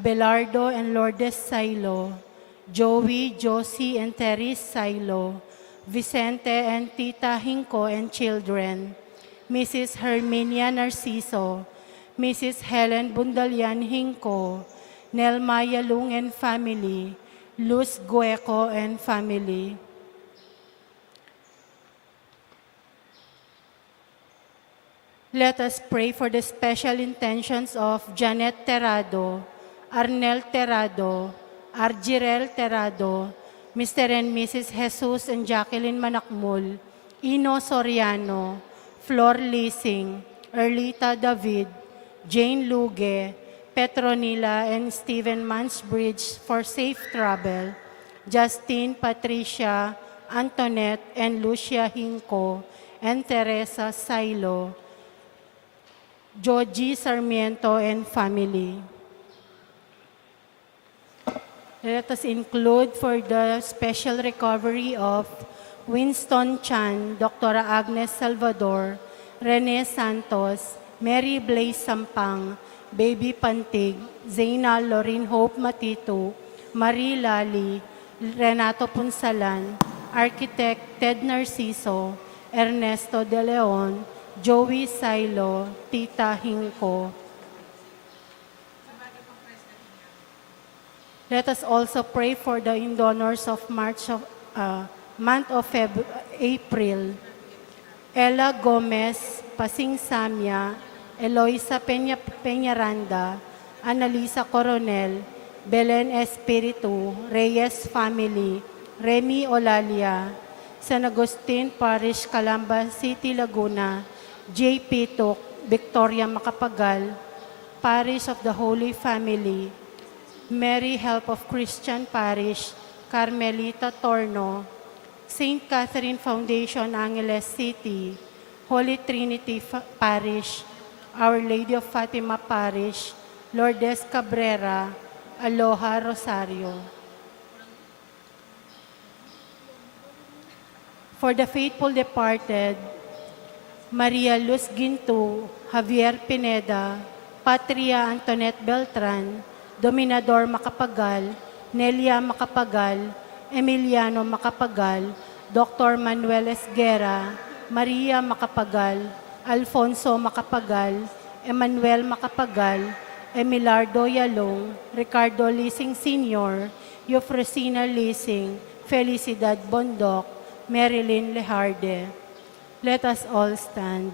Abelardo and Lourdes Sailo, Joey, Josie, and Teresa Sailo, Vicente and Tita Hinko and children, Mrs. Herminia Narciso, Mrs. Helen Bundalian Hinko, Nelma Yalung and family, Luz Gueco and family. Let us pray for the special intentions of Janet Terrado, Arnel Terrado, Argirel Terrado, Mr. and Mrs. Jesus and Jacqueline Manakmul, Ino Soriano, Flor Lising, Erlita David, Jane Luge, Petronila and Stephen Mansbridge for safe travel, Justine, Patricia, Antoinette, and Lucia Hinco, and Teresa Sailo, Joji Sarmiento and family. Let us include for the special recovery of Winston Chan, Dr. Agnes Salvador, Rene Santos, Mary Blaise Sampang, Baby Pantig, Zaina Lorin Hope Matito, Marie Lali, Renato Punsalan, Architect Ted Narciso, Ernesto De Leon, Joey Sailo, Tita Hinko. Let us also pray for the indonors of month of April. Ella Gomez, Pasing Samya, Eloisa Peñaranda, Analisa Coronel, Belen Espiritu, Reyes Family, Remy Olalia, San Agustin Parish, Calamba City, Laguna, J. Pitok, Victoria Macapagal, Parish of the Holy Family, Mary Help of Christian Parish, Carmelita Torno, St. Catherine Foundation, Angeles City, Holy Trinity Parish, Our Lady of Fatima Parish, Lourdes Cabrera, Aloha Rosario. For the faithful departed, Maria Luz Ginto, Javier Pineda, Patria Antoinette Beltran, Dominador Macapagal, Nelia Macapagal, Emiliano Macapagal, Dr. Manuel Esguera, Maria Macapagal, Alfonso Macapagal, Emmanuel Macapagal, Emilardo Yalong, Ricardo Lising Sr., Eufrosina Lising, Felicidad Bondok, Marilyn Leharde. Let us all stand.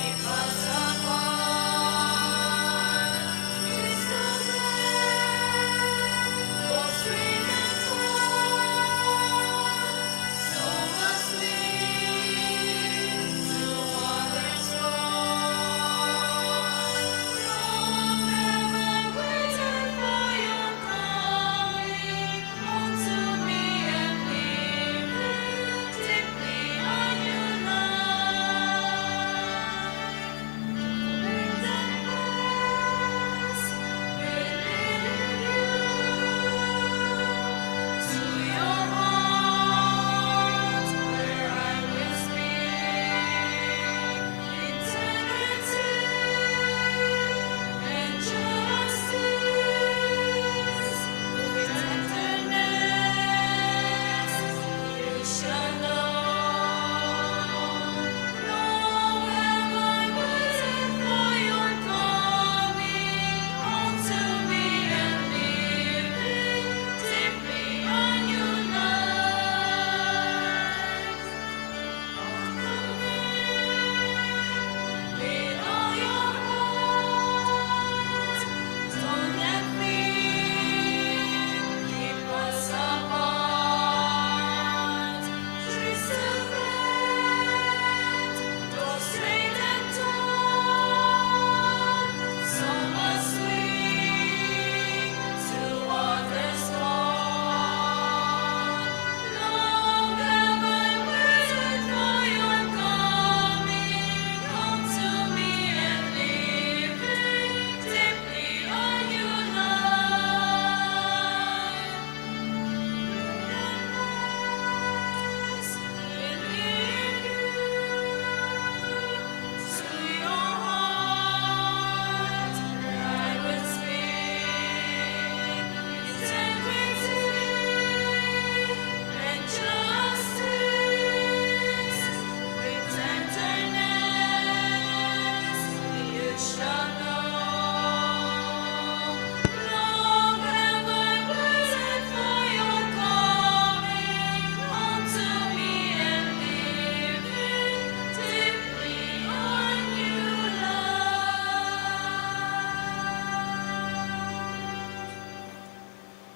Because of all,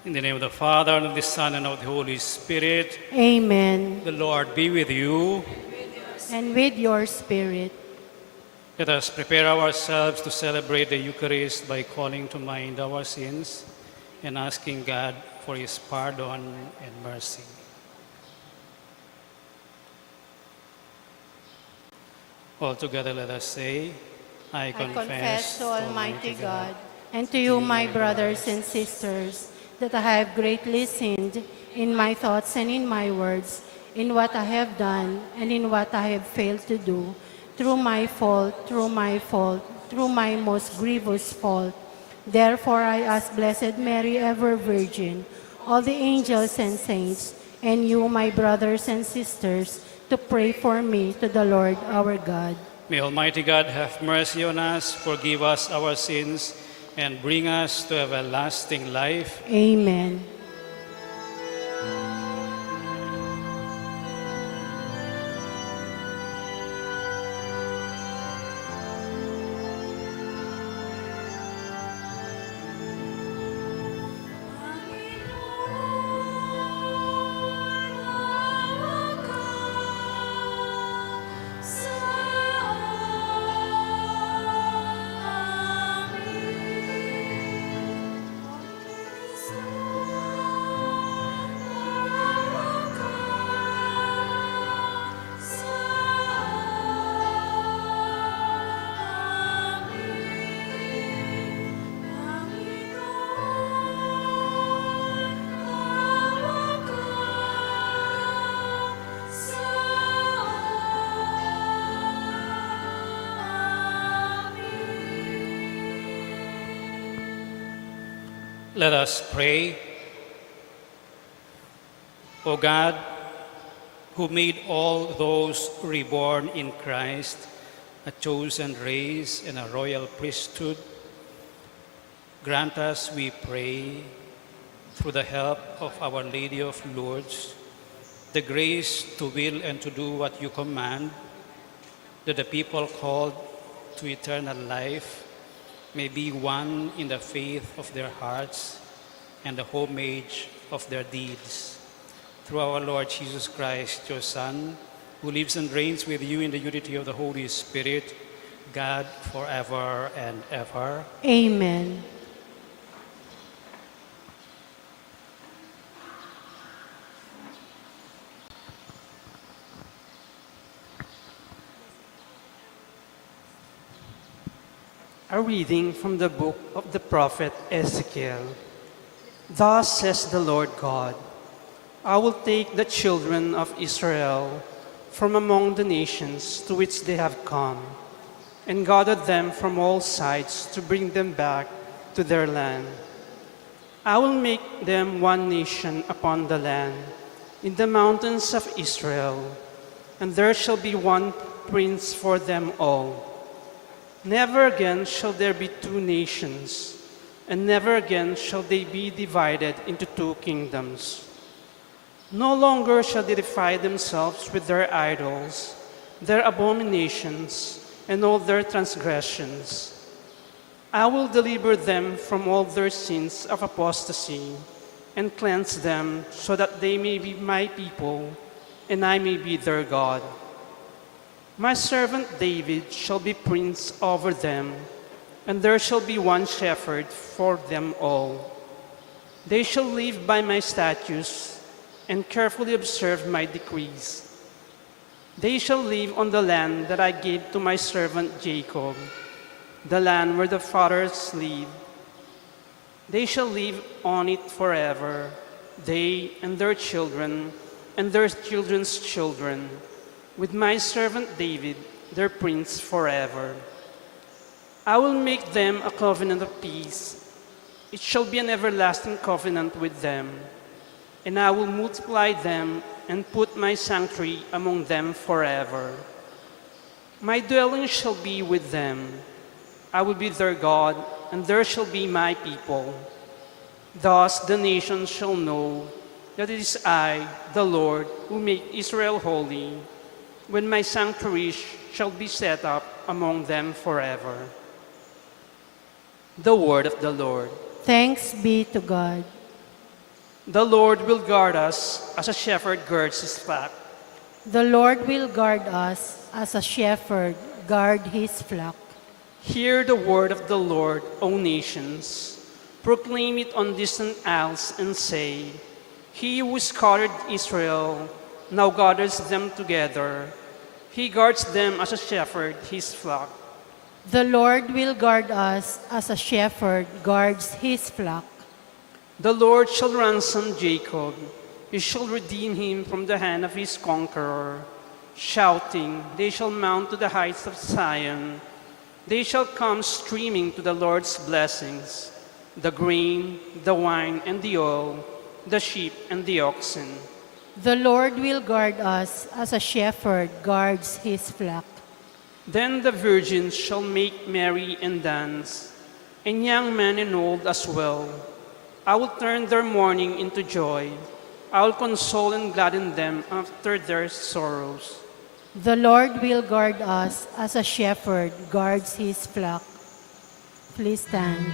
In the name of the Father, and of the Son, and of the Holy Spirit. Amen. The Lord be with you. And with your spirit. Let us prepare ourselves to celebrate the Eucharist by calling to mind our sins and asking God for his pardon and mercy. All together let us say, I confess to Almighty God and to you, my brothers and sisters, that I have greatly sinned in my thoughts and in my words, in what I have done and in what I have failed to do, through my fault, through my most grievous fault. Therefore I ask Blessed Mary, ever Virgin, all the angels and saints, and you, my brothers and sisters, to pray for me to the Lord our God. May Almighty God have mercy on us, forgive us our sins, and bring us to everlasting life. Amen. Let us pray. O God, who made all those reborn in Christ a chosen race and a royal priesthood, grant us, we pray, through the help of Our Lady of Lourdes, the grace to will and to do what you command, that the people called to eternal life may be one in the faith of their hearts and the homage of their deeds. Through our Lord Jesus Christ, your Son, who lives and reigns with you in the unity of the Holy Spirit, God, forever and ever. Amen. A reading from the book of the prophet Ezekiel. Thus says the Lord God, I will take the children of Israel from among the nations to which they have come, and gather them from all sides to bring them back to their land. I will make them one nation upon the land, in the mountains of Israel, and there shall be one prince for them all. Never again shall there be two nations, and never again shall they be divided into two kingdoms. No longer shall they defile themselves with their idols, their abominations, and all their transgressions. I will deliver them from all their sins of apostasy, and cleanse them, so that they may be my people, and I may be their God. My servant David shall be prince over them, and there shall be one shepherd for them all. They shall live by my statutes and carefully observe my decrees. They shall live on the land that I gave to my servant Jacob, the land where the fathers lived. They shall live on it forever, they and their children and their children's children, with my servant David, their prince, forever. I will make them a covenant of peace. It shall be an everlasting covenant with them, and I will multiply them and put my sanctuary among them forever. My dwelling shall be with them. I will be their God, and there shall be my people. Thus the nations shall know that it is I, the Lord, who make Israel holy, when my sanctuary shall be set up among them forever. The word of the Lord. Thanks be to God. The Lord will guard us as a shepherd guards his flock. The Lord will guard us as a shepherd guard his flock. Hear the word of the Lord, O nations. Proclaim it on distant isles and say, He who scattered Israel now gathers them together. He guards them as a shepherd his flock. The Lord will guard us as a shepherd guards his flock. The Lord shall ransom Jacob. He shall redeem him from the hand of his conqueror. Shouting, they shall mount to the heights of Zion. They shall come streaming to the Lord's blessings, the grain, the wine, and the oil, the sheep and the oxen. The Lord will guard us as a shepherd guards his flock. Then the virgins shall make merry and dance, and young men and old as well. I will turn their mourning into joy. I will console and gladden them after their sorrows. The Lord will guard us as a shepherd guards his flock. Please stand.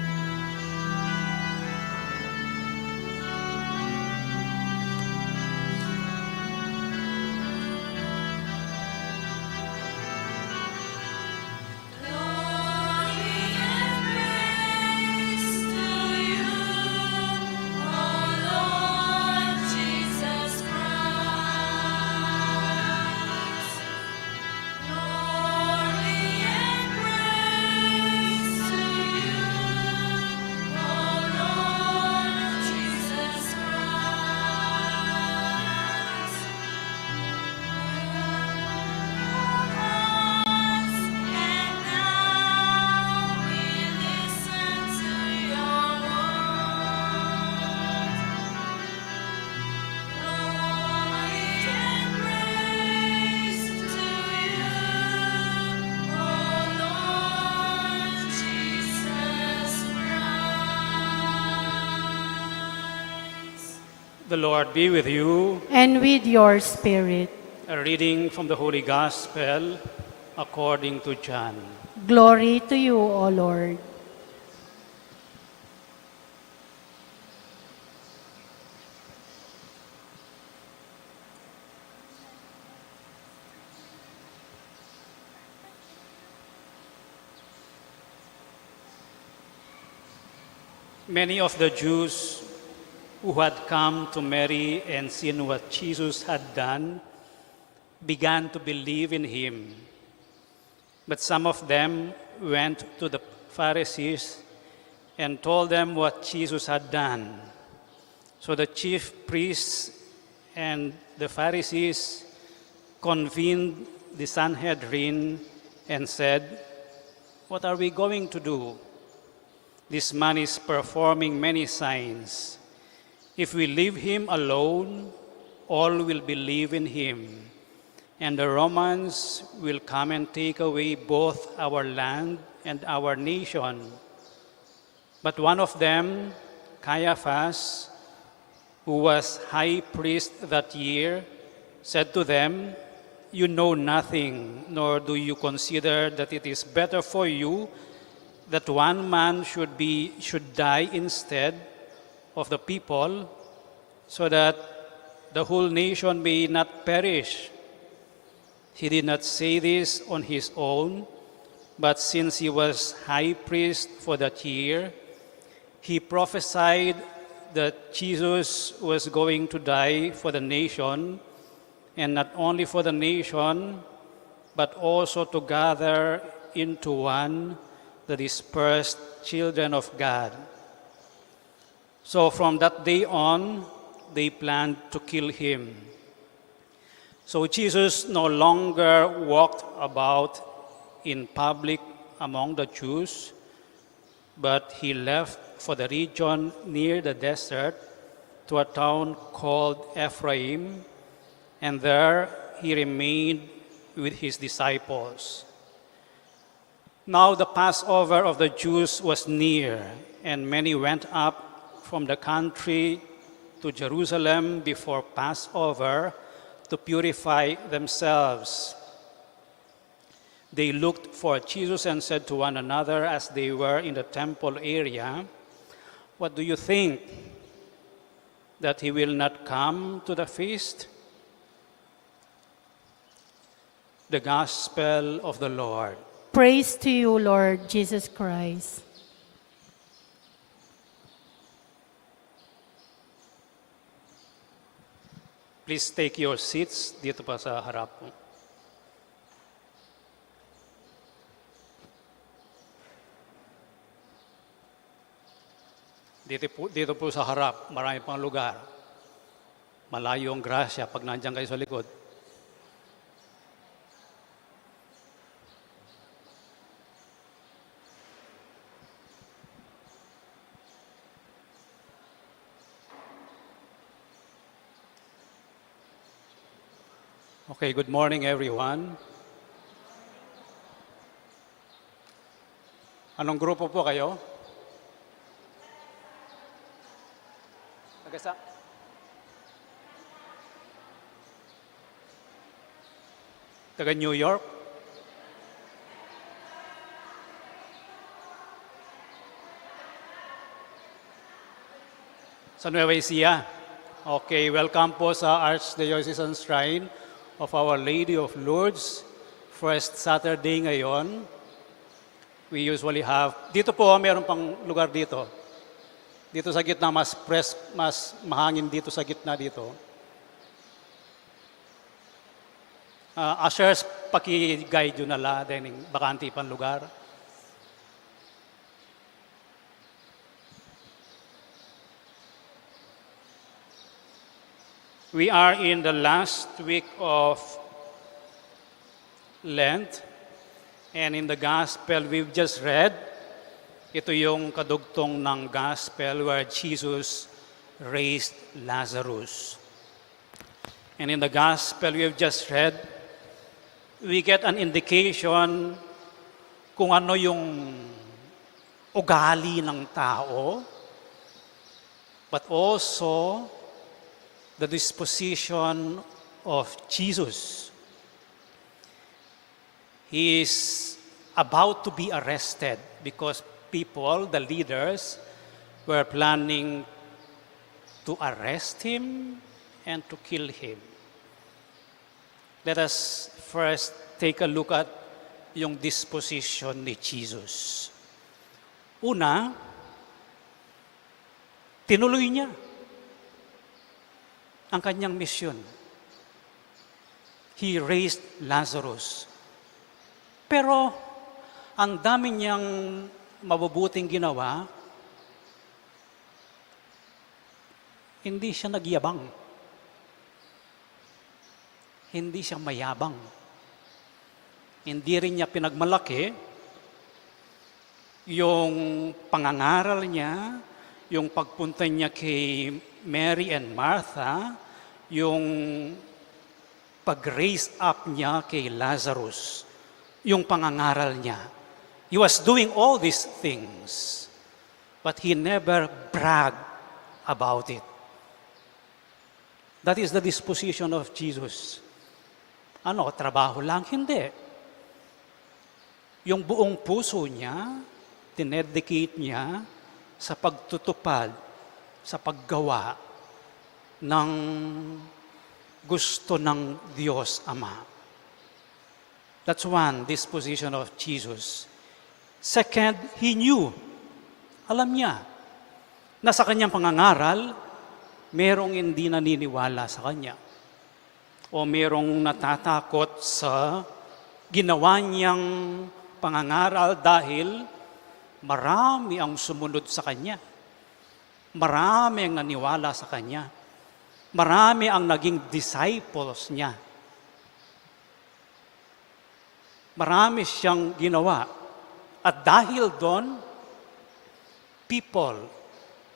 The Lord be with you. And with your spirit. A reading from the Holy Gospel according to John. Glory to you, O Lord. Many of the Jews who had come to Mary and seen what Jesus had done began to believe in him. But some of them went to the Pharisees and told them what Jesus had done. So the chief priests and the Pharisees convened the Sanhedrin and said, "What are we going to do? This man is performing many signs. If we leave him alone, all will believe in him, and the Romans will come and take away both our land and our nation." But one of them, Caiaphas, who was high priest that year, said to them, "You know nothing, nor do you consider that it is better for you that one man should die instead of the people, so that the whole nation may not perish." He did not say this on his own, but since he was high priest for that year, he prophesied that Jesus was going to die for the nation, and not only for the nation, but also to gather into one the dispersed children of God. So from that day on, they planned to kill him. So Jesus no longer walked about in public among the Jews, but he left for the region near the desert to a town called Ephraim, and there he remained with his disciples. Now the Passover of the Jews was near, and many went up from the country to Jerusalem before Passover to purify themselves. They looked for Jesus and said to one another as they were in the temple area, "What do you think? that he will not come to the feast. The Gospel of the Lord. Praise to you, Lord Jesus Christ. Please take your seats dito pa sa harap po. Dito po sa harap, marami pang lugar. Malayo ang grasya pag nandiyan kayo sa likod. Okay, good morning everyone. Anong grupo po kayo? Taga New York? Sa Nueva Ecija? Okay, welcome po sa Archdiocesan Shrine of Our Lady of Lourdes. First Saturday ngayon. We usually have, dito po, meron pang lugar dito. Dito sa gitna, mas mahangin dito sa gitna dito. Ushers, paki-guide yun nala, dahil bakanti pang lugar. We are in the last week of Lent, and in the Gospel we've just read, ito yung kadugtong ng Gospel where Jesus raised Lazarus. And in the Gospel we've just read, we get an indication kung ano yung ugali ng tao, but also the disposition of Jesus. He is about to be arrested because people, the leaders, were planning to arrest him and to kill him. Let us first take a look at yung disposition ni Jesus. Una, tinuloy niya ang kanyang misyon. He raised Lazarus. Pero ang dami niyang mabubuting ginawa, hindi siya nagyabang. Hindi siya mayabang. Hindi rin niya pinagmalaki yung pangangaral niya, yung pagpunta niya kay Mary and Martha, yung pag-raise up niya kay Lazarus, yung pangangaral niya. He was doing all these things, but he never bragged about it. That is the disposition of Jesus. Ano, trabaho lang? Hindi. Yung buong puso niya, dinedicate niya sa pagtutupad, sa paggawa ng gusto ng Diyos Ama. That's one disposition of Jesus. Second, he knew, alam niya, na sa kanyang pangangaral, merong hindi naniniwala sa kanya. O merong natatakot sa ginawa niyang pangangaral dahil marami ang sumunod sa kanya. Marami ang naniwala sa kanya. Marami ang naging disciples niya. Marami siyang ginawa. At dahil doon, people,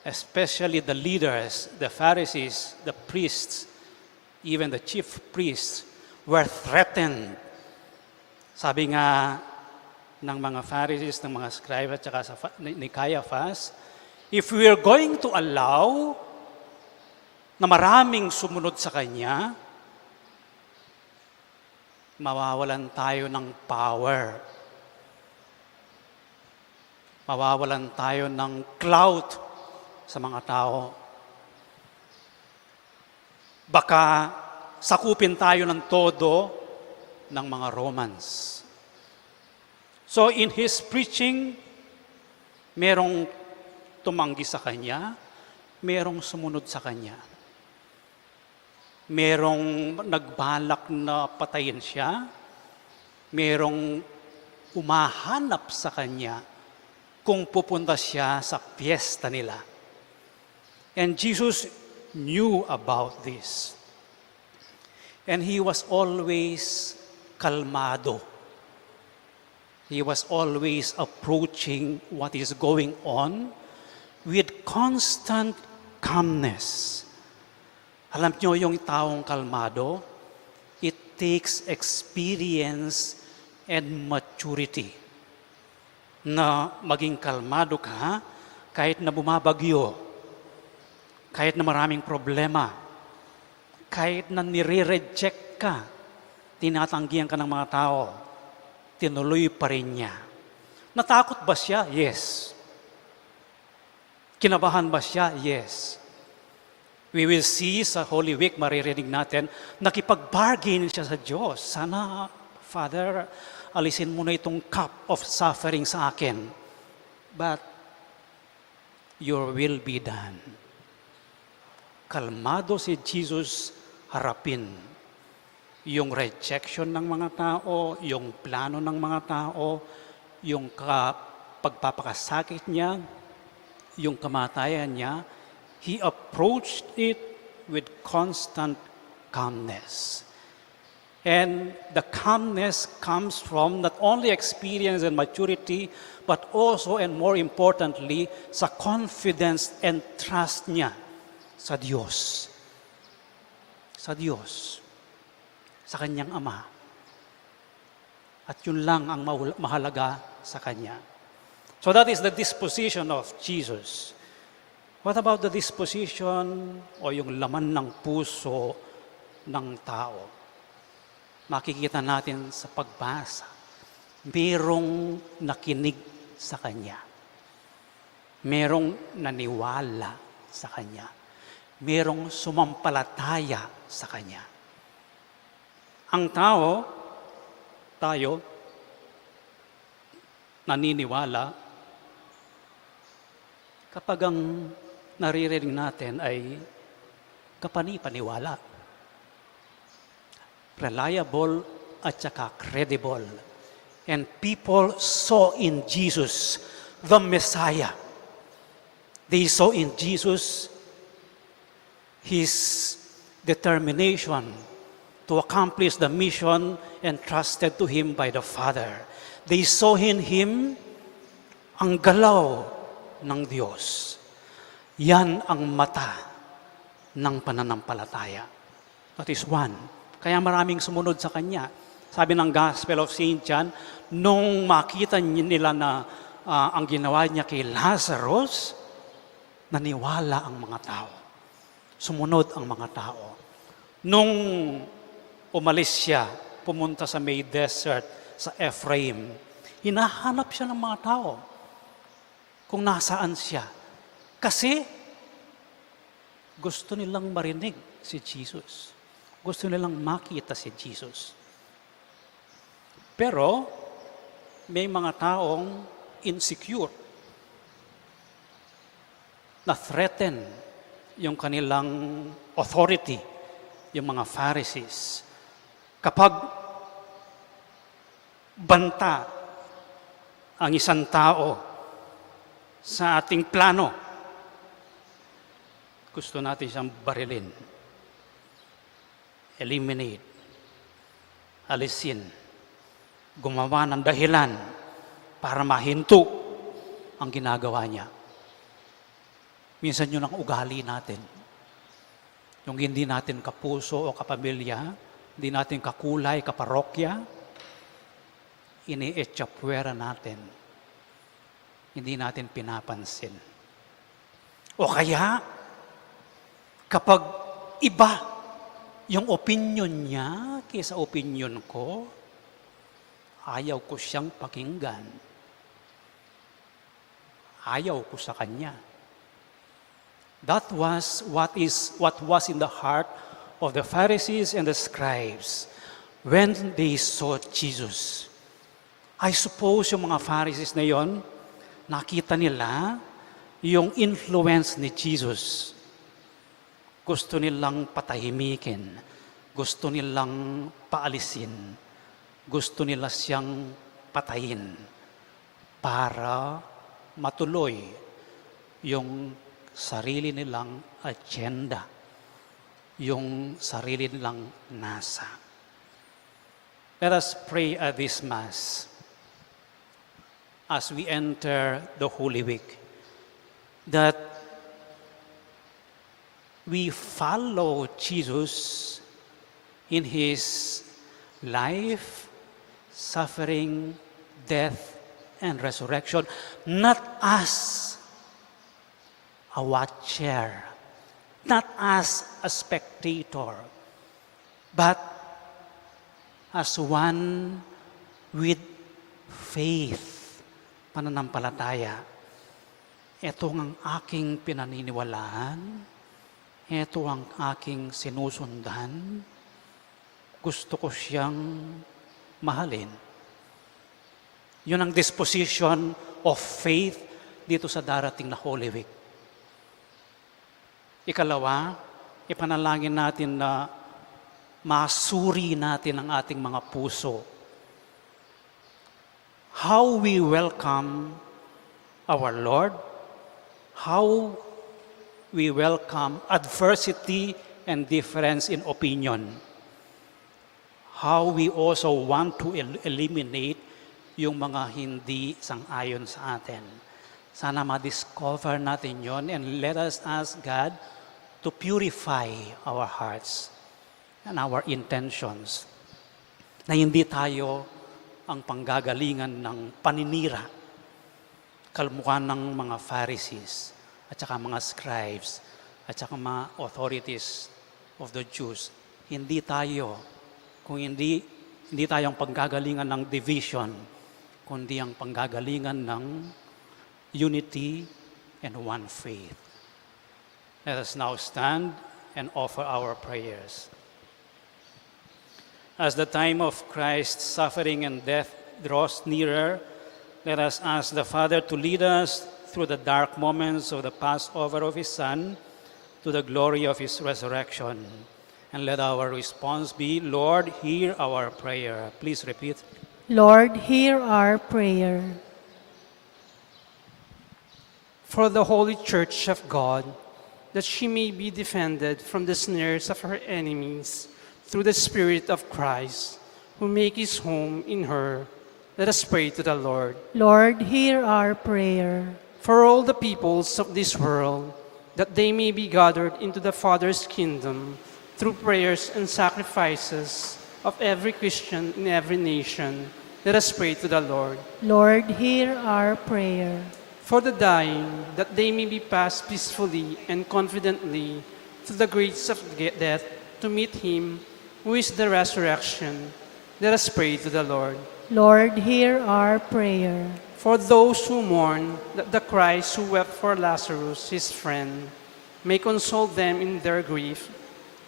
especially the leaders, the Pharisees, the priests, even the chief priests, were threatened. Sabi nga ng mga Pharisees, ng mga scribes, at saka ni Caiaphas, if we are going to allow na maraming sumunod sa Kanya, mawawalan tayo ng power. Mawawalan tayo ng clout sa mga tao. Baka sakupin tayo ng todo ng mga Romans. So in his preaching, merong tumanggi sa kanya, merong sumunod sa kanya. Merong nagbalak na patayin siya, merong umahanap sa kanya kung pupunta siya sa piyesta nila. And Jesus knew about this. And he was always kalmado. He was always approaching what is going on with constant calmness. Alam niyo yung taong kalmado, it takes experience and maturity na maging kalmado ka kahit na bumabagyo, kahit na maraming problema, kahit na nire-reject ka, tinatanggihan ka ng mga tao, tinuloy pa rin niya. Natakot ba siya? Yes. Kinabahan ba siya? Yes. We will see sa Holy Week, maririnig natin, nakipag-bargain siya sa Diyos. Sana, Father, alisin mo na itong cup of suffering sa akin. But, your will be done. Kalmado si Jesus harapin yung rejection ng mga tao, yung plano ng mga tao, yung pagpapakasakit niya, yung kamatayan niya. He approached it with constant calmness. And the calmness comes from not only experience and maturity, but also and more importantly, sa confidence and trust niya sa Diyos. Sa Diyos. Sa kanyang Ama. At yun lang ang mahalaga sa kanya. So that is the disposition of Jesus. What about the disposition o yung laman ng puso ng tao? Makikita natin sa pagbasa. Merong nakinig sa kanya. Merong naniwala sa kanya. Merong sumampalataya sa kanya. Ang tao, tayo, naniniwala kapag ang naririnig natin ay kapani-paniwala. Reliable at saka credible. And people saw in Jesus the Messiah. They saw in Jesus his determination to accomplish the mission entrusted to him by the Father. They saw in him ang galaw ng Diyos. Yan ang mata ng pananampalataya. That is one. Kaya maraming sumunod sa kanya. Sabi ng Gospel of St. John, nung makita nila na ang ginawa niya kay Lazarus, naniwala ang mga tao. Sumunod ang mga tao. Nung umalis siya, pumunta sa may desert, sa Ephraim, hinahanap siya ng mga tao kung nasaan siya. Kasi gusto nilang marinig si Jesus. Gusto nilang makita si Jesus. Pero may mga taong insecure, na-threaten yung kanilang authority, yung mga Pharisees. Kapag banta ang isang tao sa ating plano, gusto natin siyang barilin, eliminate, alisin, gumawa ng dahilan para mahinto ang ginagawa niya. Minsan yun ang ugali natin. Yung hindi natin kapuso o kapamilya, hindi natin kakulay, kaparokya, ini-etchapwera natin. Hindi natin pinapansin. O kaya, kapag iba yung opinion niya kaysa opinion ko, ayaw ko siyang pakinggan. Ayaw ko sa kanya. That was what was in the heart of the Pharisees and the scribes when they saw Jesus. I suppose yung mga Pharisees na yon, nakita nila yung influence ni Jesus. Gusto nilang patahimikin, gusto nilang paalisin, gusto nila siyang patayin para matuloy yung sarili nilang agenda, yung sarili nilang nasa. Let us pray at this Mass as we enter the Holy Week, that we follow Jesus in His life, suffering, death, and resurrection, not as a watcher, not as a spectator, but as one with faith, pananampalataya. Ito ang aking pinaniniwalaan, ito ang aking sinusundan, gusto ko siyang mahalin. Yun ang disposition of faith dito sa darating na Holy Week. Ikalawa, ipanalangin natin na masuri natin ang ating mga puso. How we welcome our Lord, how we welcome adversity and difference in opinion, how we also want to eliminate yung mga hindi sang-ayon sa atin. Sana ma-discover natin yon, and let us ask God to purify our hearts and our intentions, na hindi tayo ang panggagalingan ng paninira, kalmukha ng mga Pharisees at saka mga scribes at saka mga authorities of the Jews. Hindi tayo, kung hindi tayo ang panggagalingan ng division, kundi ang panggagalingan ng unity and one faith. Let us now stand and offer our prayers. As the time of Christ's suffering and death draws nearer, let us ask the Father to lead us through the dark moments of the Passover of His Son to the glory of His resurrection. And let our response be, Lord, hear our prayer. Please repeat. Lord, hear our prayer. For the Holy Church of God, that she may be defended from the snares of her enemies through the Spirit of Christ, who make His home in her, let us pray to the Lord. Lord, hear our prayer. For all the peoples of this world, that they may be gathered into the Father's kingdom through prayers and sacrifices of every Christian in every nation, let us pray to the Lord. Lord, hear our prayer. For the dying, that they may be passed peacefully and confidently through the gates of death to meet Him who is the resurrection, let us pray to the Lord. Lord, hear our prayer. For those who mourn, that the Christ who wept for Lazarus, his friend, may console them in their grief,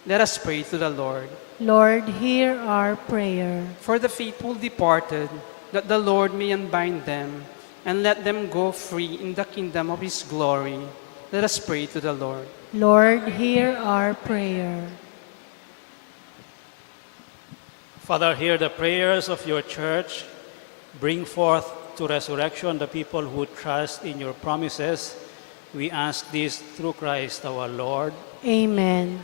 let us pray to the Lord. Lord, hear our prayer. For the faithful departed, that the Lord may unbind them and let them go free in the kingdom of His glory, let us pray to the Lord. Lord, hear our prayer. Father, hear the prayers of your church. Bring forth to resurrection the people who trust in your promises. We ask this through Christ our Lord. Amen.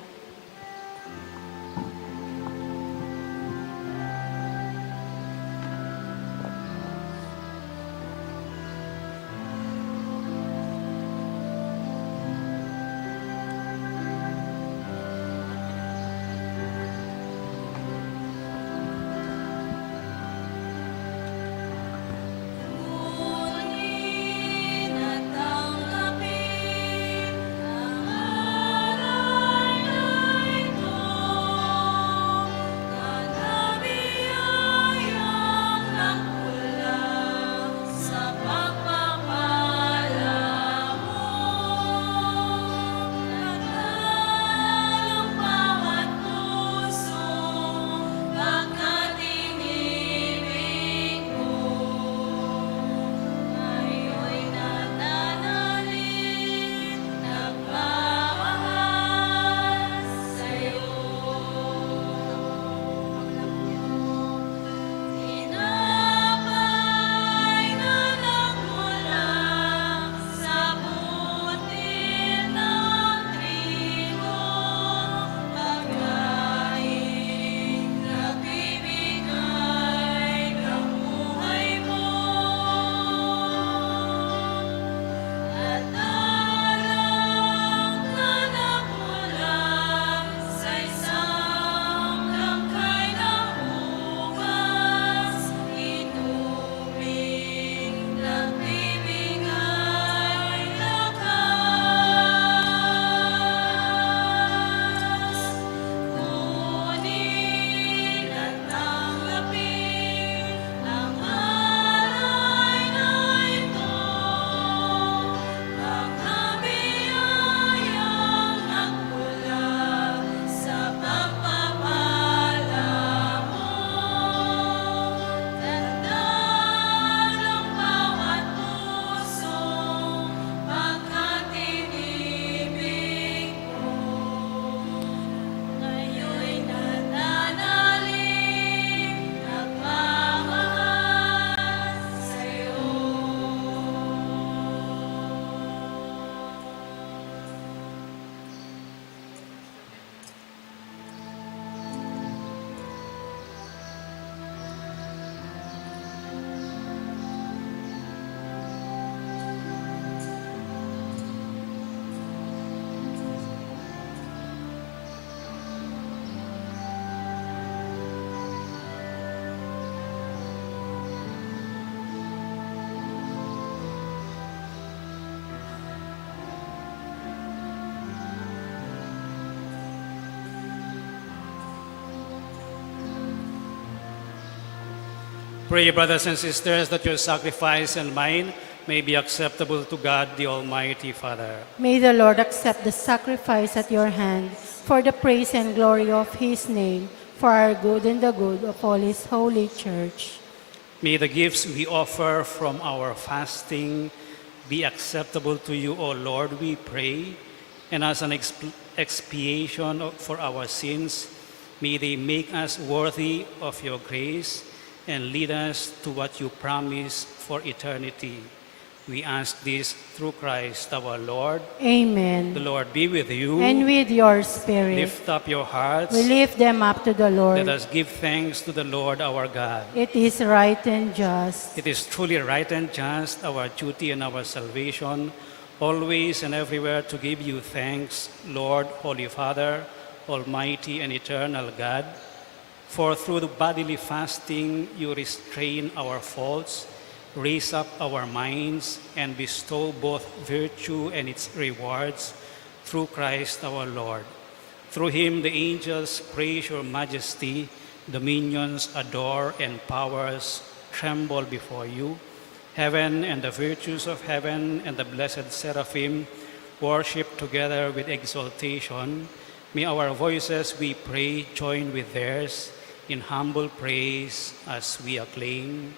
Pray, brothers and sisters, that your sacrifice and mine may be acceptable to God, the Almighty Father. May the Lord accept the sacrifice at your hand for the praise and glory of his name, for our good and the good of all his holy church. May the gifts we offer from our fasting be acceptable to you, O Lord, we pray, and as an expiation for our sins, may they make us worthy of your grace and lead us to what you promise for eternity. We ask this through Christ our Lord. Amen. The Lord be with you. And with your spirit. Lift up your hearts. We lift them up to the Lord. Let us give thanks to the Lord our God. It is right and just. It is truly right and just, our duty and our salvation, always and everywhere to give you thanks, Lord, Holy Father, Almighty and eternal God. For through the bodily fasting you restrain our faults, raise up our minds, and bestow both virtue and its rewards through Christ our Lord. Through him the angels praise your majesty, dominions adore, and powers tremble before you. Heaven and the virtues of heaven and the blessed seraphim worship together with exaltation. May our voices, we pray, join with theirs in humble praise as we acclaim.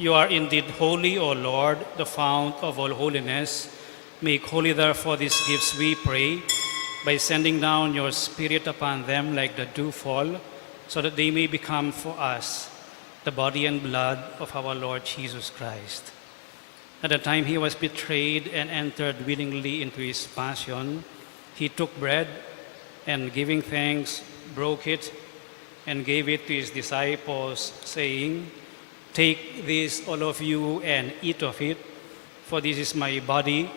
You are indeed holy, O Lord, the fount of all holiness. Make holy therefore these gifts, we pray, by sending down your Spirit upon them like the dewfall, so that they may become for us the body and blood of our Lord Jesus Christ. At the time he was betrayed and entered willingly into his passion, he took bread and, giving thanks, broke it and gave it to his disciples, saying, "Take this, all of you, and eat of it, for this is my body,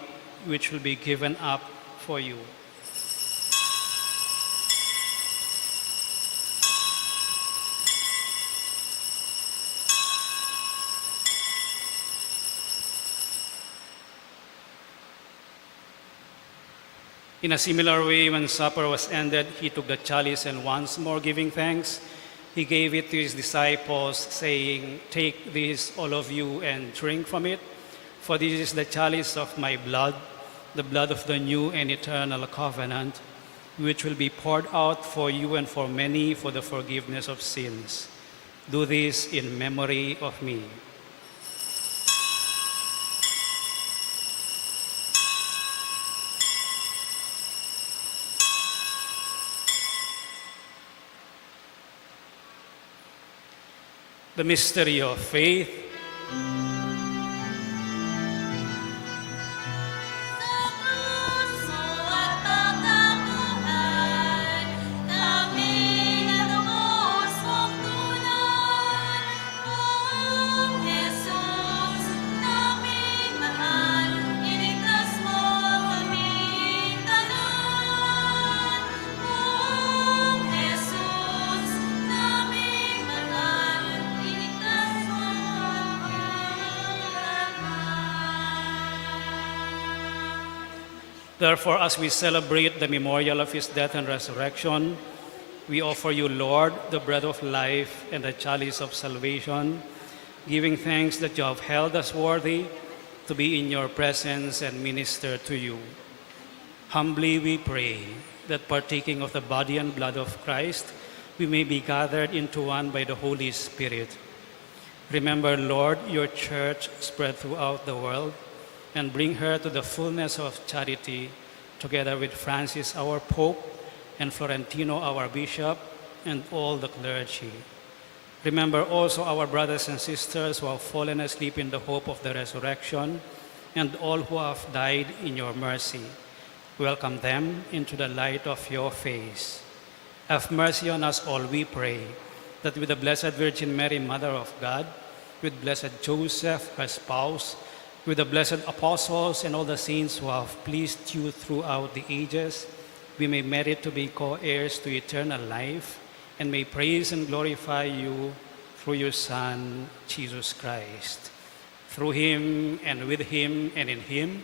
which will be given up for you." In a similar way, when supper was ended, he took the chalice and once more giving thanks, he gave it to his disciples, saying, "Take this, all of you, and drink from it, for this is the chalice of my blood, the blood of the new and eternal covenant, which will be poured out for you and for many for the forgiveness of sins. Do this in memory of me." The mystery of faith. Therefore, as we celebrate the memorial of his death and resurrection, we offer you, Lord, the bread of life and the chalice of salvation, giving thanks that you have held us worthy to be in your presence and minister to you. Humbly we pray that partaking of the body and blood of Christ, we may be gathered into one by the Holy Spirit. Remember, Lord, your church spread throughout the world, and bring her to the fullness of charity, together with Francis, our Pope, and Florentino, our Bishop, and all the clergy. Remember also our brothers and sisters who have fallen asleep in the hope of the resurrection, and all who have died in your mercy. Welcome them into the light of your face. Have mercy on us all, we pray, that with the Blessed Virgin Mary, Mother of God, with Blessed Joseph, her spouse, with the blessed apostles and all the saints who have pleased you throughout the ages, we may merit to be co-heirs to eternal life, and may praise and glorify you through your Son, Jesus Christ. Through him, and with him, and in him,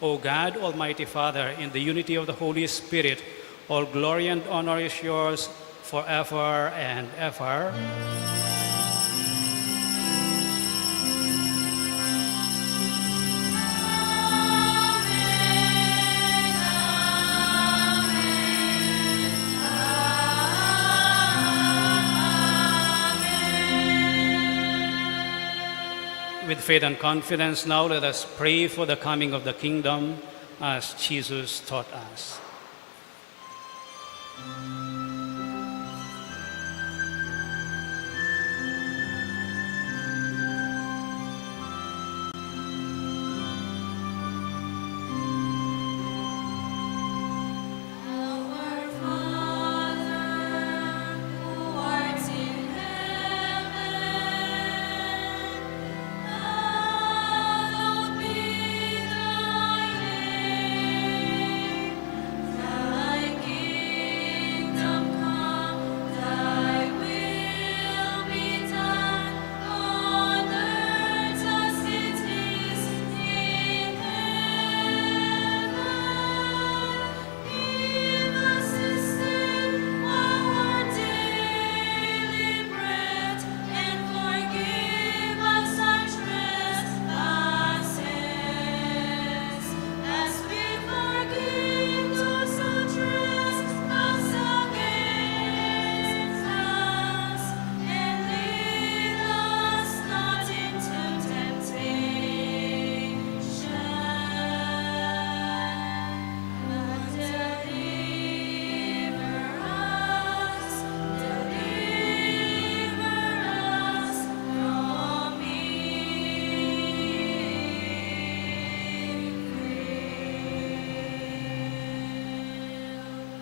O God, Almighty Father, in the unity of the Holy Spirit, all glory and honor is yours forever and ever. With faith and confidence now, let us pray for the coming of the kingdom as Jesus taught us.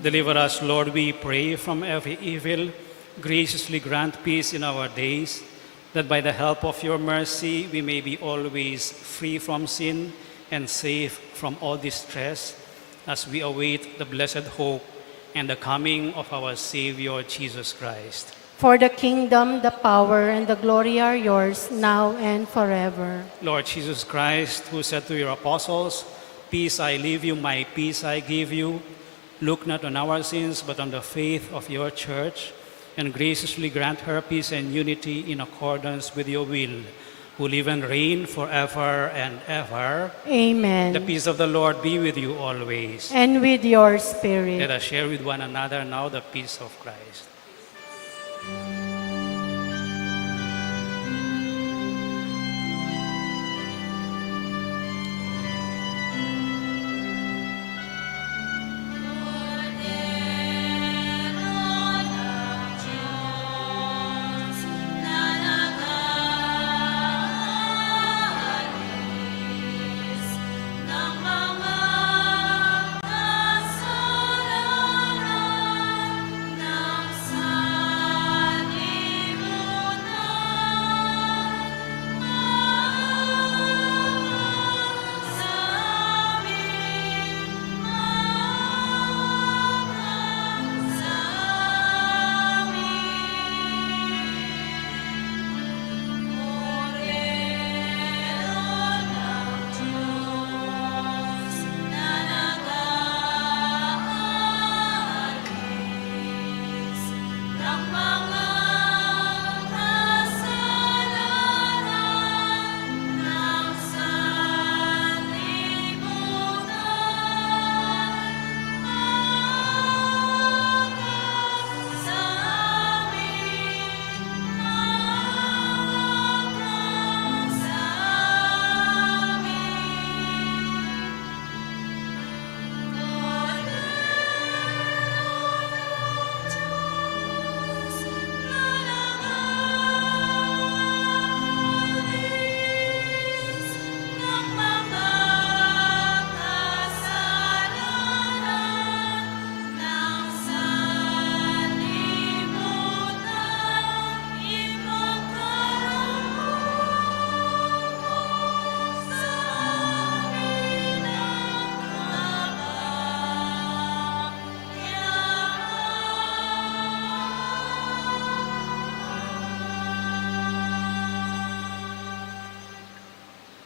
Deliver us, Lord, we pray, from every evil. Graciously grant peace in our days, that by the help of your mercy we may be always free from sin and safe from all distress, as we await the blessed hope and the coming of our Savior, Jesus Christ. For the kingdom, the power, and the glory are yours, now and forever. Lord Jesus Christ, who said to your apostles, "Peace I leave you, my peace I give you," look not on our sins, but on the faith of your church, and graciously grant her peace and unity in accordance with your will, who live and reign forever and ever. Amen. The peace of the Lord be with you always. And with your spirit. Let us share with one another now the peace of Christ.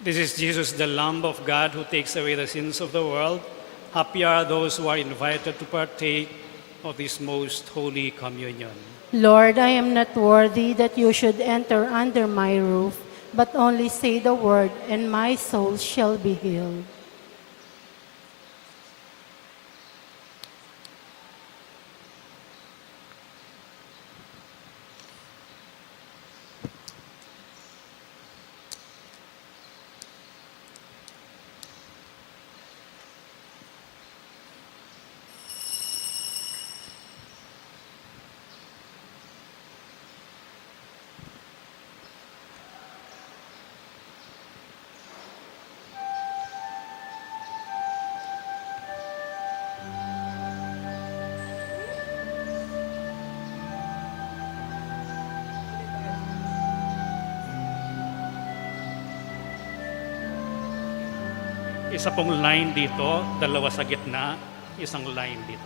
This is Jesus, the Lamb of God, who takes away the sins of the world. Happy are those who are invited to partake of this most holy communion. Lord, I am not worthy that you should enter under my roof, but only say the word, and my soul shall be healed. Isa pong line dito, dalawa sa gitna, isang line dito.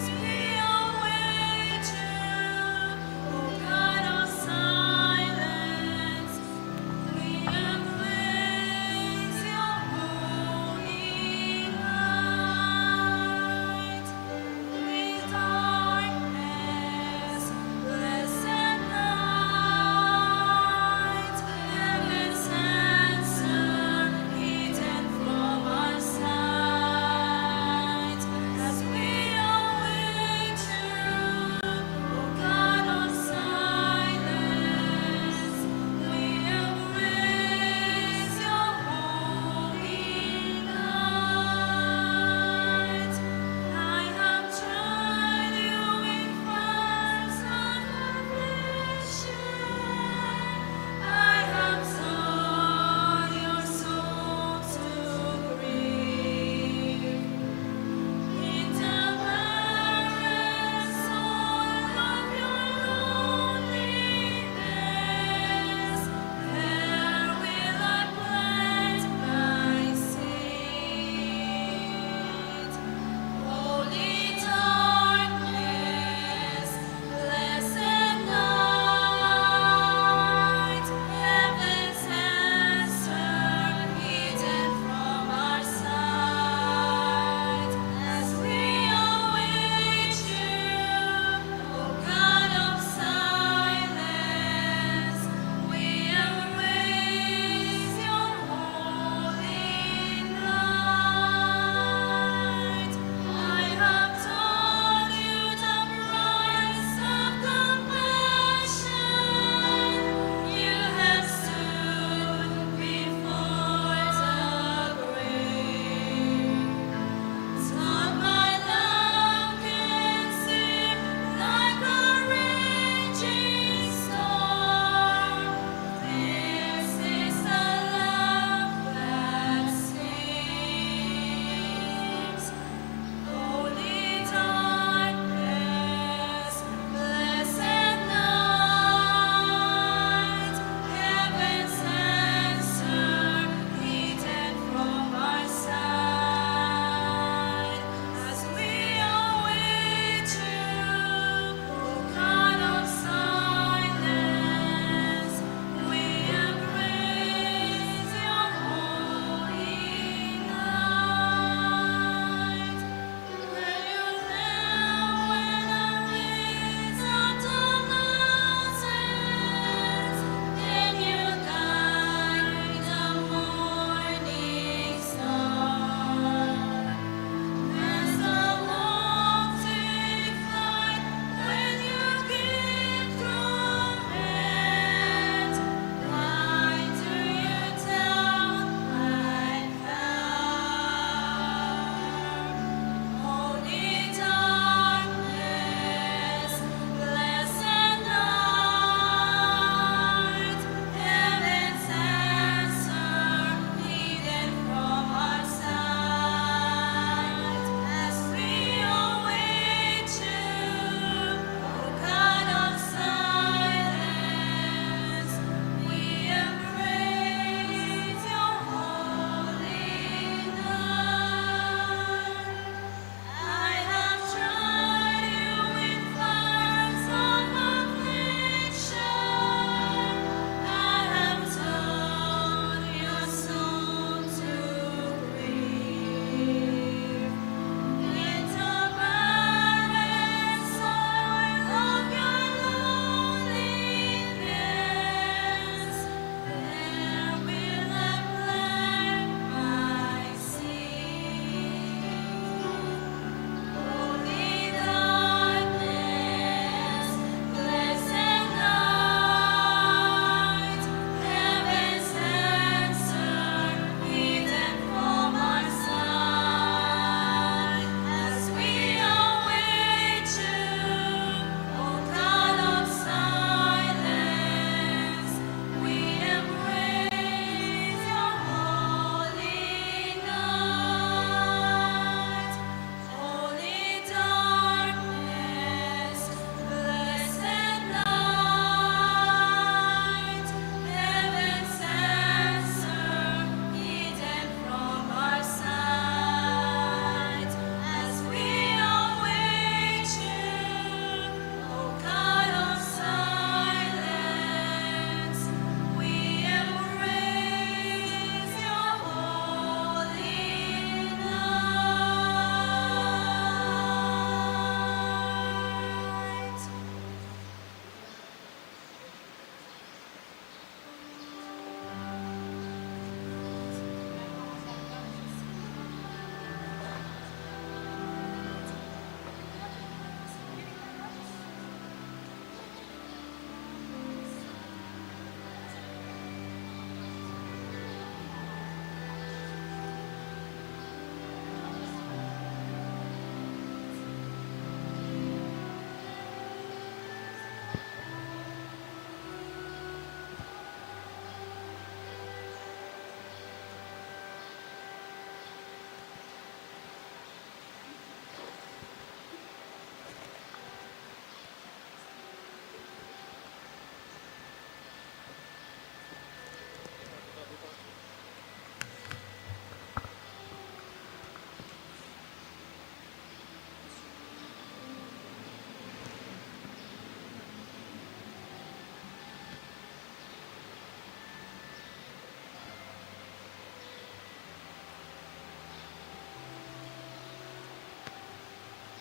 As we await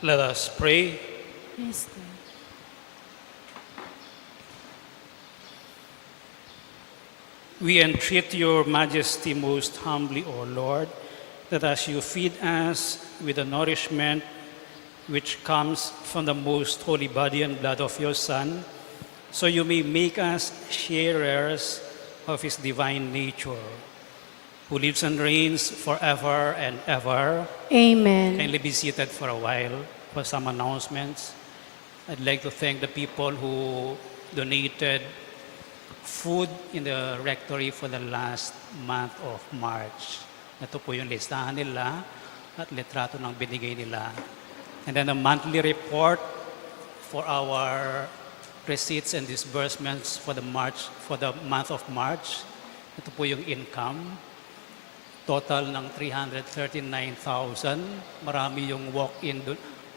Let us pray. Please stand. We entreat your majesty most humbly, O Lord, that as you feed us with the nourishment which comes from the most holy body and blood of your Son, so you may make us sharers of his divine nature, who lives and reigns forever and ever. Amen. Kindly be seated for a while for some announcements. I'd like to thank the people who donated food in the rectory for the last month of March. Ito po yung listahan nila at litrato ng binigay nila. And then a monthly report for our receipts and disbursements for the month of March. Ito po yung income. Total ng 339,000. Marami yung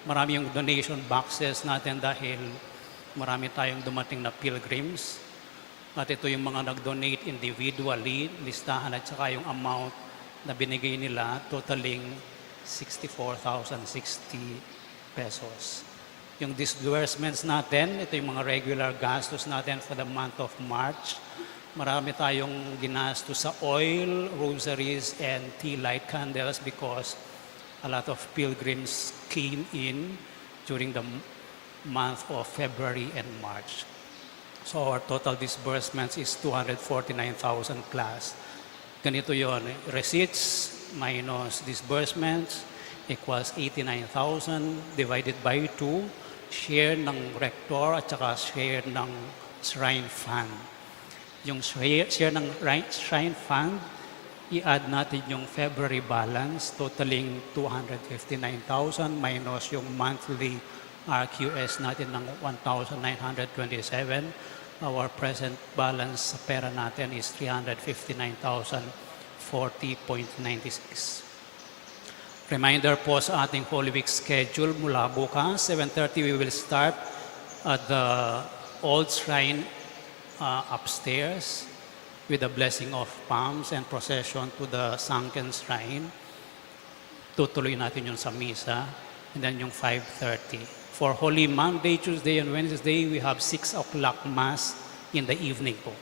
marami yung donation boxes natin dahil marami tayong dumating na pilgrims. At ito yung mga nag-donate individually, listahan at saka yung amount na binigay nila, totaling 64,060 pesos. Yung disbursements natin, ito yung mga regular gastos natin for the month of March. Marami tayong ginastos sa oil, rosaries, and tea light candles because a lot of pilgrims came in during the month of February and March. So our total disbursements is 249,000 plus. Ganito yon, receipts minus disbursements equals 89,000 divided by 2, share ng rector at saka share ng shrine fund. Yung share ng shrine fund, i-add natin yung February balance, totaling 259,000 minus yung monthly RQS natin ng 1,927. Our present balance sa pera natin is 359,040.96. Reminder po sa ating Holy Week schedule mula bukas, 7:30 we will start at the Old Shrine upstairs with the blessing of palms and procession to the sunken shrine. Tutuloy natin yung sa misa, and then yung 5:30. For Holy Monday, Tuesday, and Wednesday, we have 6 o'clock Mass in the evening po.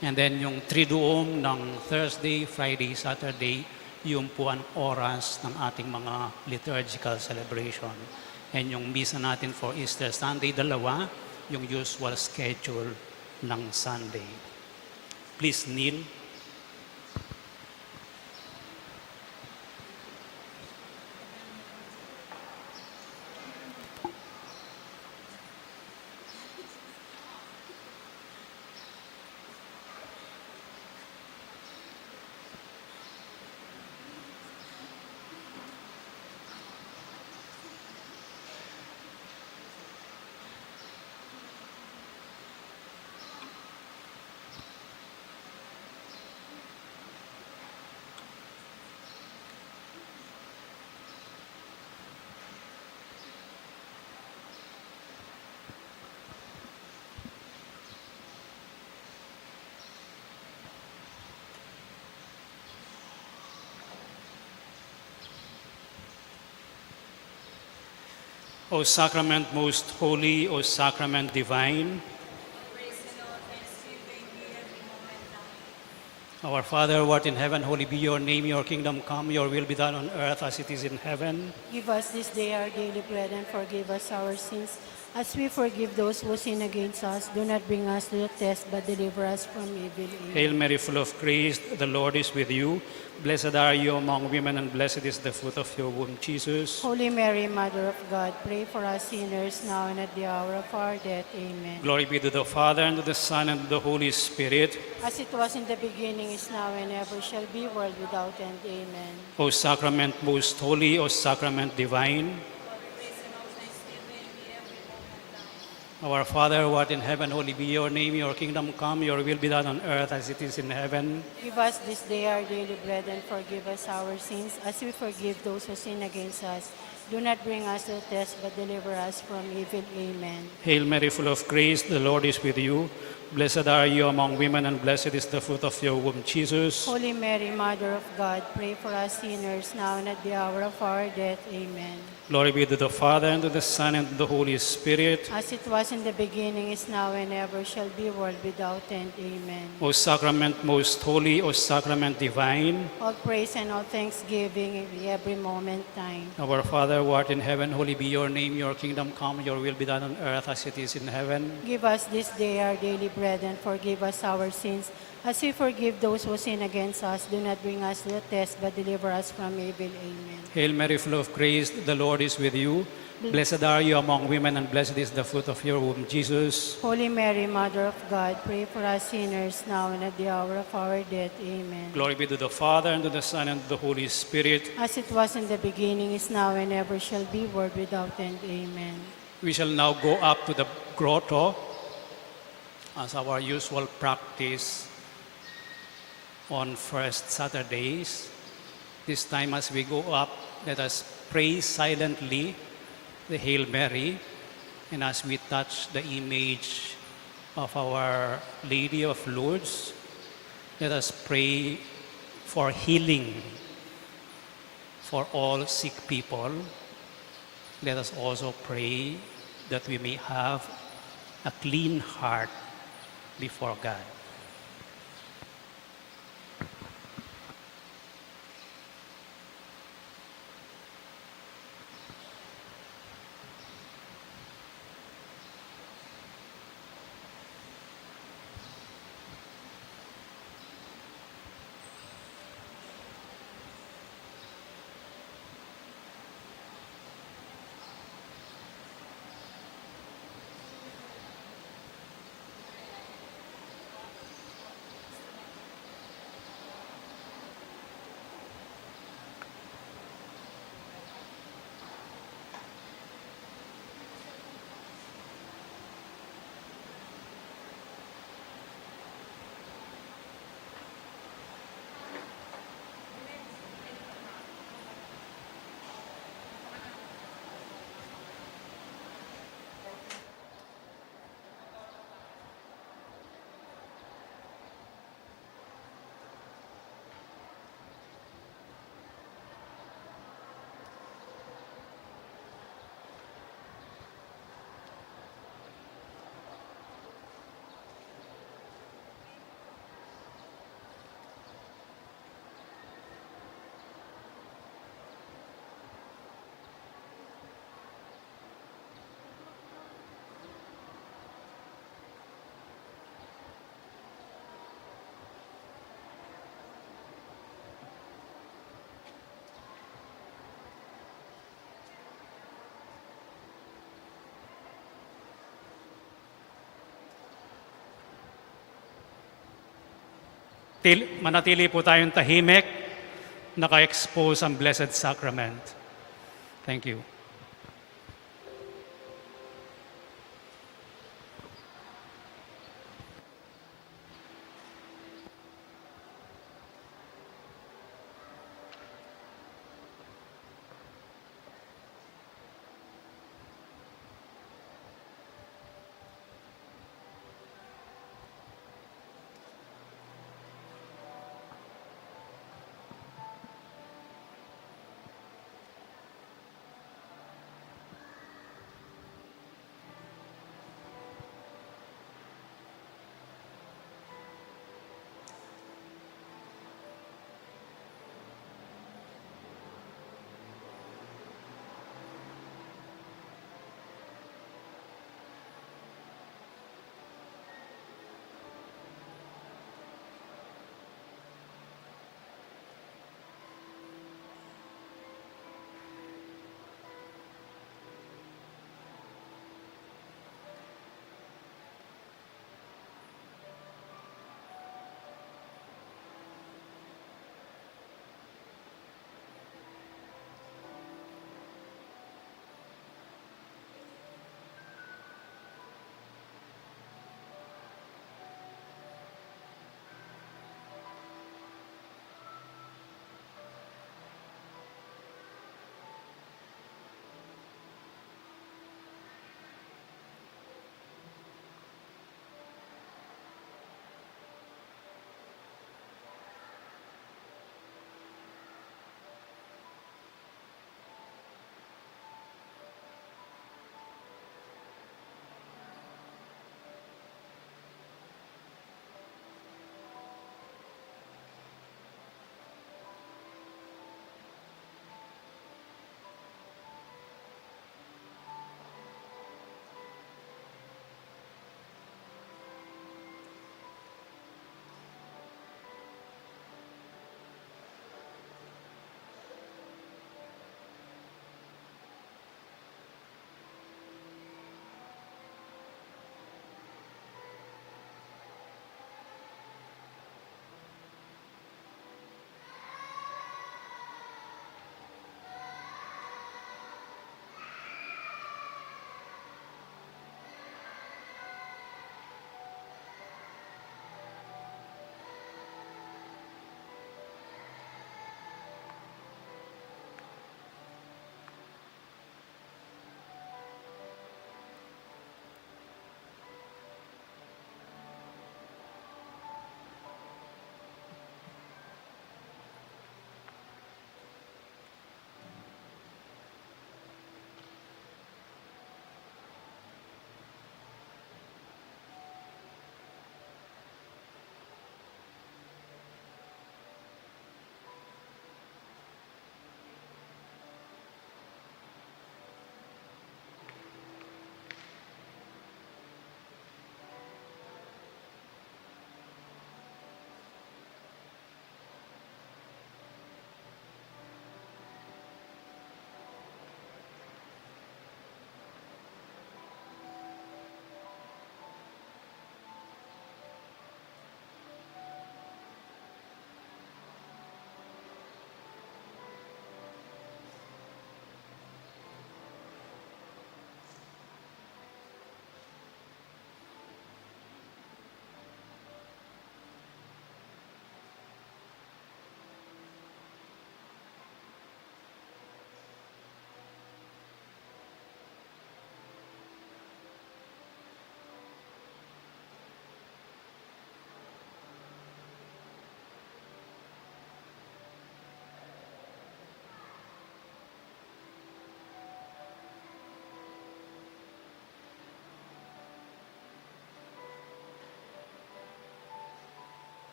And then yung Triduum ng Thursday, Friday, Saturday, yun po ang oras ng ating mga liturgical celebration. And yung misa natin for Easter Sunday, dalawa, yung usual schedule ng Sunday. Please kneel. O Sacrament most holy, O Sacrament divine, our Father who art in heaven, holy be your name, your kingdom come, your will be done on earth as it is in heaven. Give us this day our daily bread and forgive us our sins as we forgive those who sin against us. Do not bring us to the test, but deliver us from evil. Amen. Hail Mary, full of grace, the Lord is with you. Blessed are you among women, and blessed is the fruit of your womb, Jesus. Holy Mary, Mother of God, pray for us sinners now and at the hour of our death. Amen. Glory be to the Father, and to the Son, and to the Holy Spirit. As it was in the beginning, is now, and ever shall be, world without end. Amen. O Sacrament most holy, O Sacrament divine, our Father who art in heaven, holy be your name, your kingdom come, your will be done on earth as it is in heaven. Give us this day our daily bread and forgive us our sins as we forgive those who sin against us. Do not bring us to the test, but deliver us from evil. Amen. Hail Mary, full of grace, the Lord is with you. Blessed are you among women, and blessed is the fruit of your womb, Jesus. Holy Mary, Mother of God, pray for us sinners now and at the hour of our death. Amen. Glory be to the Father, and to the Son, and to the Holy Spirit. As it was in the beginning, is now, and ever shall be, world without end. Amen. O sacrament most holy, O sacrament divine, All praise and all thanksgiving in every moment time. our Father who art in heaven, holy be your name, your kingdom come, your will be done on earth as it is in heaven. Give us this day our daily bread, and forgive us our sins, as we forgive those who sin against us. Do not bring us to the test, but deliver us from evil. Amen. Hail Mary, full of grace, the Lord is with you. Blessed are you among women, and blessed is the fruit of your womb, Jesus. Holy Mary, Mother of God, pray for us sinners now and at the hour of our death. Amen. Glory be to the Father, and to the Son, and to the Holy Spirit. As it was in the beginning, is now, and ever shall be, world without end. Amen. We shall now go up to the grotto as our usual practice on first Saturdays. This time as we go up, let us pray silently the Hail Mary, and as we touch the image of our Lady of Lourdes, let us pray for healing for all sick people. Let us also pray that we may have a clean heart before God. Manatili po tayong tahimik, naka-expose ang Blessed Sacrament. Thank you.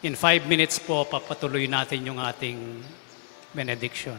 In 5 minutes po, papatuloy natin yung ating benediction.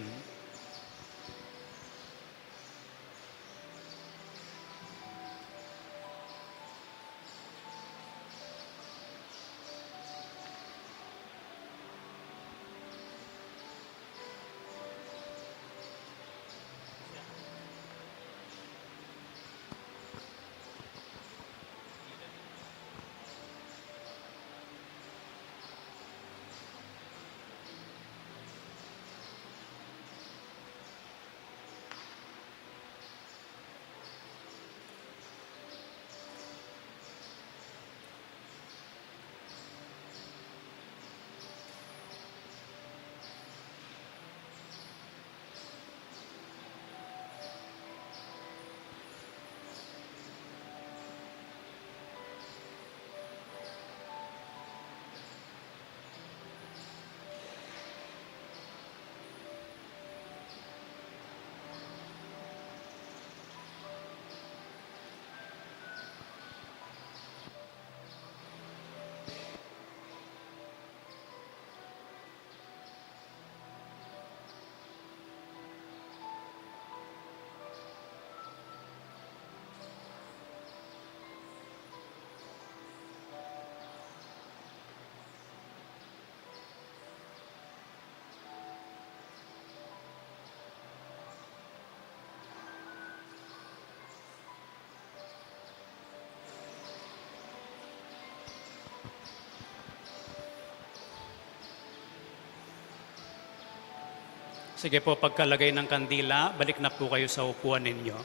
Sige po, pagkalagay ng kandila, balik na po kayo sa upuan ninyo.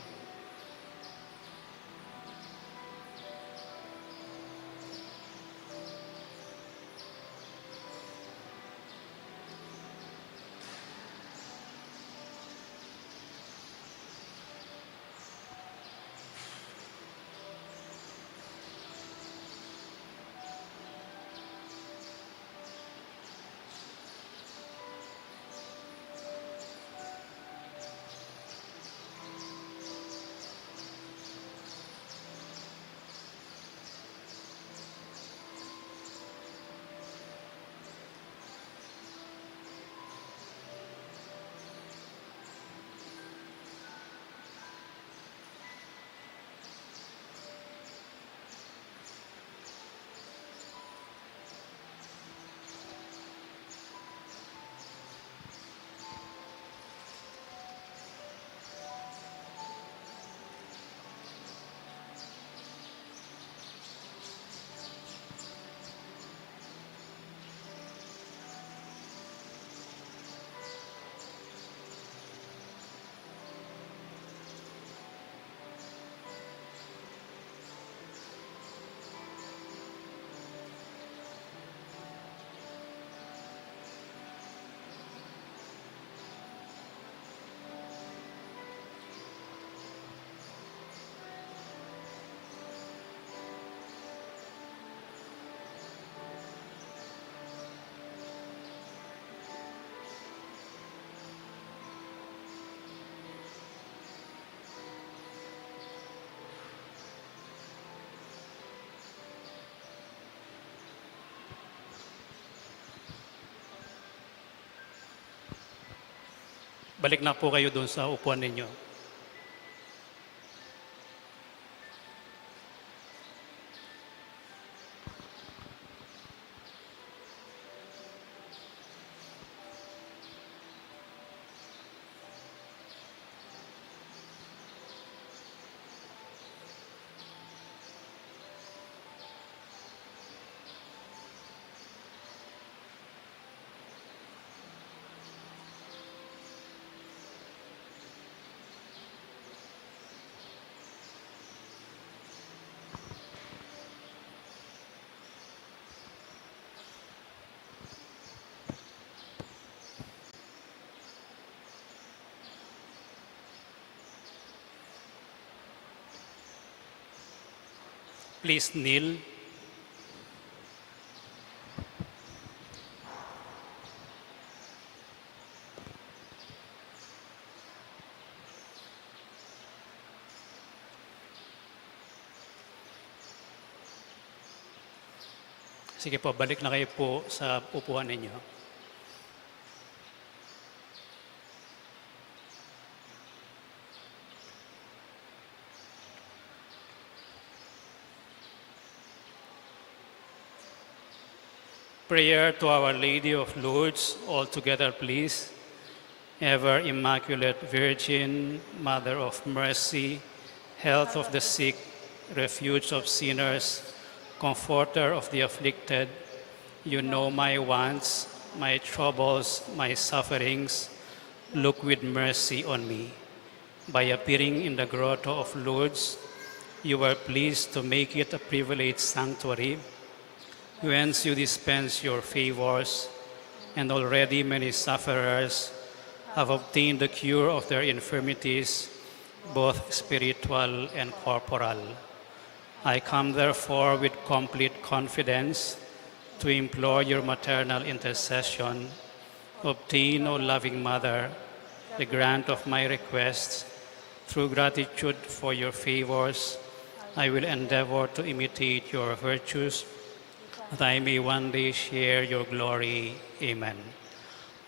Balik na po kayo doon sa upuan ninyo. Please kneel. Sige po, balik na kayo po sa upuan ninyo. Prayer to Our Lady of Lourdes, all together please. Ever Immaculate Virgin, Mother of Mercy, Health of the sick, Refuge of sinners, Comforter of the afflicted, you know my wants, my troubles, my sufferings. Look with mercy on me. By appearing in the grotto of Lourdes, you were pleased to make it a privileged sanctuary, whence you dispense your favors, and already many sufferers have obtained the cure of their infirmities, both spiritual and corporal. I come therefore with complete confidence to implore your maternal intercession. Obtain, O loving Mother, the grant of my requests. Through gratitude for your favors, I will endeavor to imitate your virtues, that I may one day share your glory. Amen.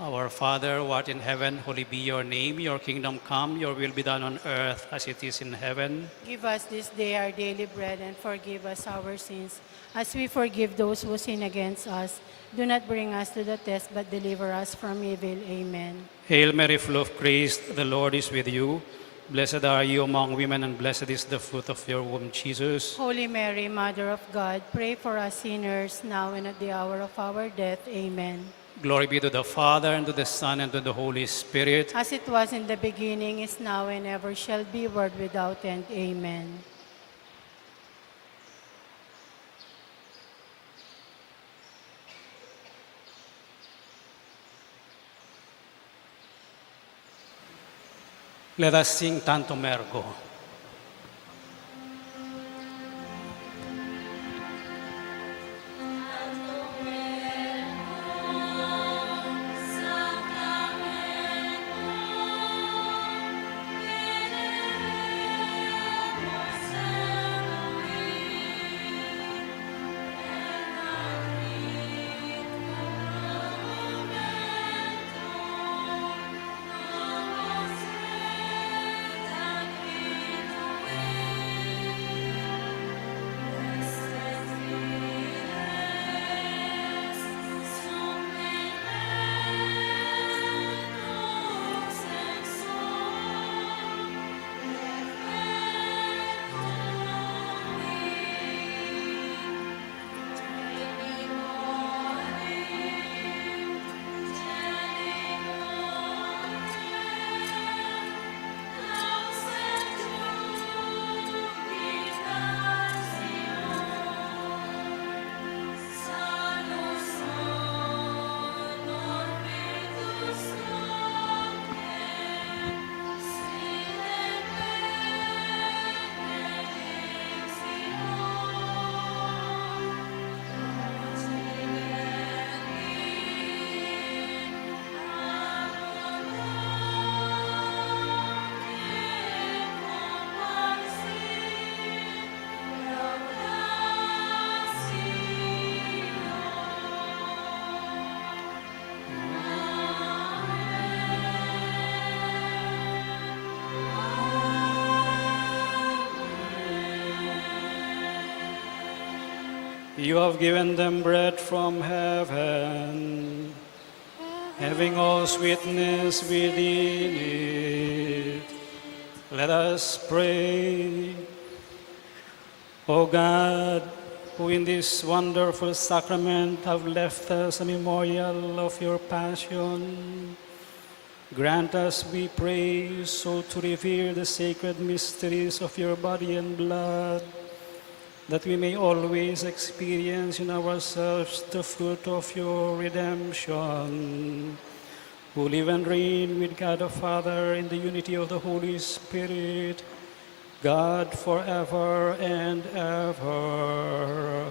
Our Father, who art in heaven, holy be your name. Your kingdom come, your will be done on earth as it is in heaven. Give us this day our daily bread, and forgive us our sins, as we forgive those who sin against us. Do not bring us to the test, but deliver us from evil. Amen. Hail Mary, full of grace, the Lord is with you. Blessed are you among women, and blessed is the fruit of your womb, Jesus. Holy Mary, Mother of God, pray for us sinners, now and at the hour of our death. Amen. Glory be to the Father, and to the Son, and to the Holy Spirit. As it was in the beginning, is now, and ever shall be, world without end. Amen. Let us sing Tantum Ergo. You have given them bread from heaven, having all sweetness within it. Let us pray. O God, who in this wonderful sacrament have left us a memorial of your passion, grant us, we pray, so to revere the sacred mysteries of your body and blood, that we may always experience in ourselves the fruit of your redemption, who live and reign with God the Father in the unity of the Holy Spirit, God forever and ever.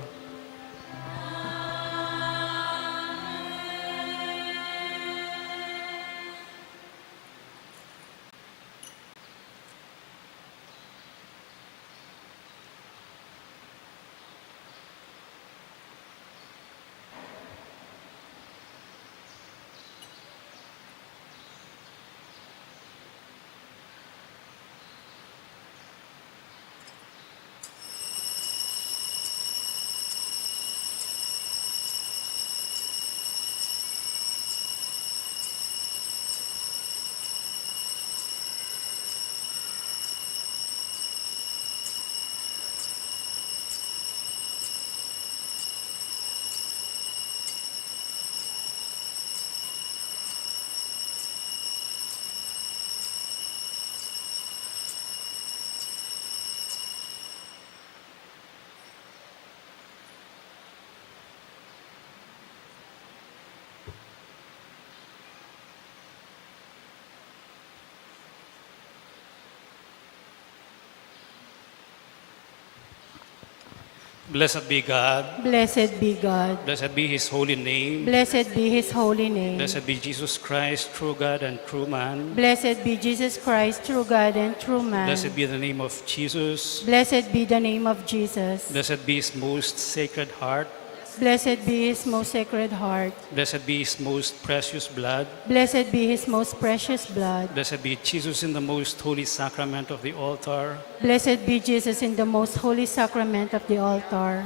Blessed be God. Blessed be God. Blessed be his holy name. Blessed be his holy name. Blessed be Jesus Christ, true God and true man. Blessed be Jesus Christ, true God and true man. Blessed be the name of Jesus. Blessed be the name of Jesus. Blessed be his most sacred heart. Blessed be his most sacred heart. Blessed be his most precious blood. Blessed be his most precious blood. Blessed be Jesus in the most holy sacrament of the altar. Blessed be Jesus in the most holy sacrament of the altar.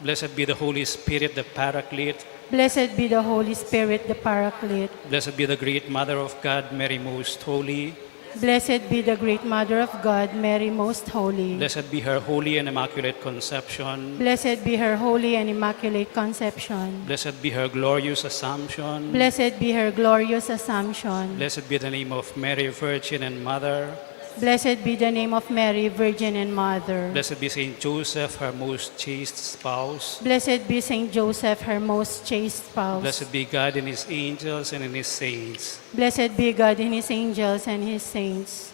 Blessed be the Holy Spirit, the Paraclete. Blessed be the Holy Spirit, the Paraclete. Blessed be the great Mother of God, Mary most holy. Blessed be the great Mother of God, Mary most holy. Blessed be her holy and immaculate conception. Blessed be her holy and immaculate conception. Blessed be her glorious assumption. Blessed be her glorious assumption. Blessed be the name of Mary, Virgin and Mother. Blessed be the name of Mary, Virgin and Mother. Blessed be Saint Joseph, her most chaste spouse. Blessed be Saint Joseph, her most chaste spouse. Blessed be God in his angels and in his saints. Blessed be God in his angels and his saints.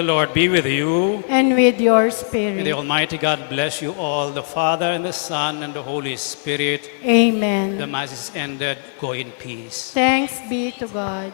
The Lord be with you. And with your May the spirit. Almighty God bless you all, the Father and the Son and the Holy Spirit. The Amen. Mass is ended. Go in peace. Thanks be to God.